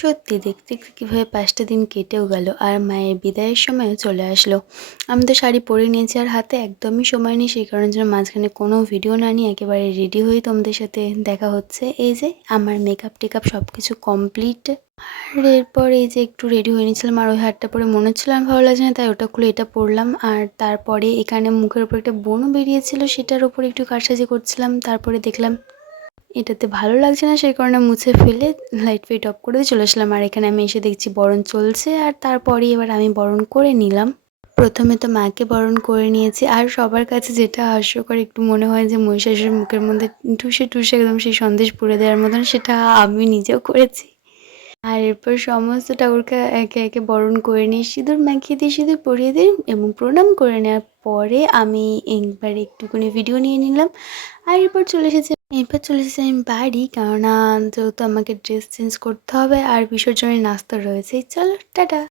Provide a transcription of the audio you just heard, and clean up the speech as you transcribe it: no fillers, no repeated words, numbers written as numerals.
সত্যি দেখতে দেখতে কীভাবে ৫টা দিন কেটেও গেল আর মায়ের বিদায়ের সময়ও চলে আসলো। আমি তো শাড়ি পরে নিয়েছি আর হাতে একদমই সময় নেই, সেই কারণের জন্য মাঝখানে কোনো ভিডিও না নিয়ে একেবারে রেডি হয়েই তোমাদের সাথে দেখা হচ্ছে। এই যে আমার মেকআপ টেকআপ সব কিছু কমপ্লিট। আর এরপর এই যে একটু রেডি হয়ে নিয়েছিলাম আর ওই হারটা পরে মনে হচ্ছিল আমার ভালো লাগছে না, তাই ওটা খুলে এটা পরলাম। আর তারপরে এখানে মুখের উপর একটা ব্রণ বেরিয়েছিল, সেটার উপর একটু কারসাজি করছিলাম। তারপরে দেখলাম এটাতে ভালো লাগছে না, সেই কারণে মুছে ফেলে লাইট ফাইট অফ করে দিয়ে চলে আসলাম। আর এখানে আমি এসে দেখছি বরণ চলছে আর তারপরেই এবার আমি বরণ করে নিলাম। প্রথমে তো মাকে বরণ করে নিয়েছি আর সবার কাছে যেটা হাস্যকর একটু মনে হয় যে মহিষাসুরের মুখের মধ্যে ঠুসে ঠুসে একদম সেই সন্দেশ পুড়ে দেওয়ার মতন, সেটা আমি নিজেও করেছি। আর এরপর সমস্ত ঠাকুরকে একে একে বরণ করে নিয়ে সিঁদুর মাখিয়ে দিই, সিঁদুর পরিয়ে দিই এবং প্রণাম করে নেওয়ার পরে আমি একবার একটুখানি ভিডিও নিয়ে নিলাম। আর এরপর চলে এসেছি আমি বাড়ি, কেননা যেহেতু আমাকে ড্রেস চেঞ্জ করতে হবে আর বিসর্জনের নাস্তা রয়েছে। চলো টাটা।